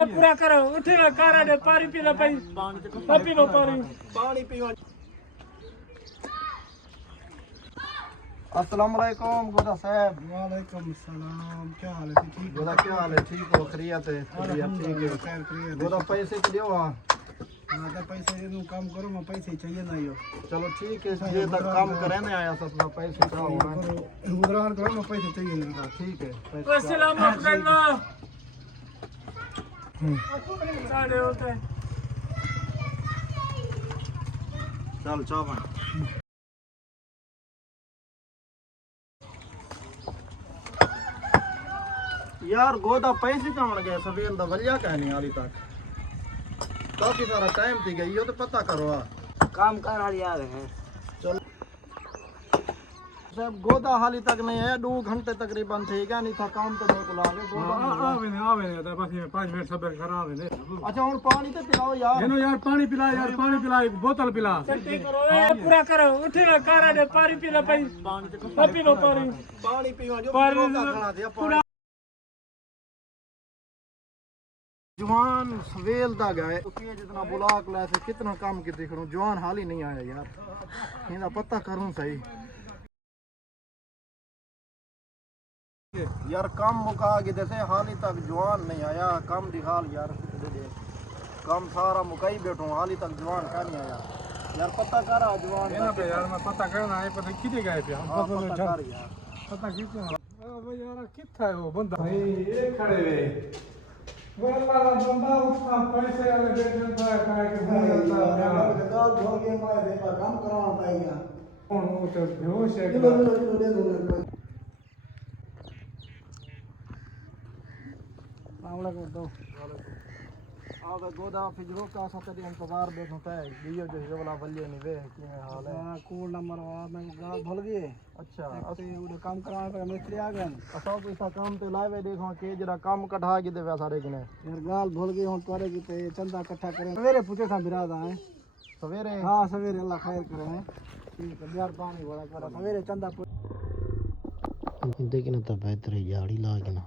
पूरा करो उठे कारा दे पानी पी लो भाई पी लो पानी पीवा। अस्सलाम वालेकुम गोदा साहब। वालेकुम सलाम। क्या हाल है? ठीक गोदा क्या हाल है? ठीक हो? खैरियत है? ठीक है गोदा पैसे तो दियो। हाँ तो पैसे ये काम करो, मैं पैसे चाहिए नहीं हो। चलो ठीक है, ये तक काम करे ना आया सब पैसे का होना उधरान करो, मैं पैसे चाहिए नहीं। हाँ ठीक है। अस्सलाम वालेकुम साढ़े होते चल चावन यार गोदा पैसे चावन गए सवेर दा वलिया कहनी हाली तक काफी सारा टाइम थी गई हो तो पता करो। काम कर हाल यार है। चलो साहब गोदा हाली तक नहीं आया, 2 घंटे तकरीबन थे क्या नहीं था काम तो मेरे को लागे गोदा आवे तो बस 5 मिनट सबर करा दे। अच्छा और पानी तो पिलाओ यार। हेलो यार पानी पिला यार, पानी पिला, एक बोतल पिला। पूरा करो उठे कारा दे पानी पी लो भाई पी लो पानी पीवा जो खाना दिया पानी। जवान सवेल दा गए उसके जितना बुलाक ला से कितना काम की दिख रहा जवान हाल ही नहीं आया यार, इनका पता करूं सही यार। काम मुका के जैसे हाल ही तक जवान नहीं आया, काम दिखाल यार काम सारा मुकाई बैठो हाल ही तक जवान का नहीं आया यार। पता कर जवान यार मैं पता करना है, पता कितने गए थे हम पता कर यार। पता कितने यार कितना है वो बंदा भाई ये खड़े हुए वाला बंदा उसका पैसे वाले दे देता है काय के गाल धो के मारे देखा काम कराना पड़ेगा। कौन वो तो बेहोश है किलो दे दो। आमला को दो आगे गोदा फिजरो का सतरी इंतजार देखता है वीडियो जो वाला बल्ले नहीं वे कि हाल है। हां कोड नंबर वाला मैं गाल भूल गए। अच्छा असली उधर काम कराना पे मिस्त्री आ गए। असा पैसा काम ते लावे देखो के जरा काम कढ़ा के देवे सारे किने यार गाल भूल गए हुन तोरे की पे चंदा इकट्ठा करें सवेरे पूछे था बिरादा है सवेरे। हां सवेरे अल्लाह खैर करे हैं। ठीक है यार पानी बड़ा करा सवेरे चंदा देखना तो बेहतर है याड़ी लागे ना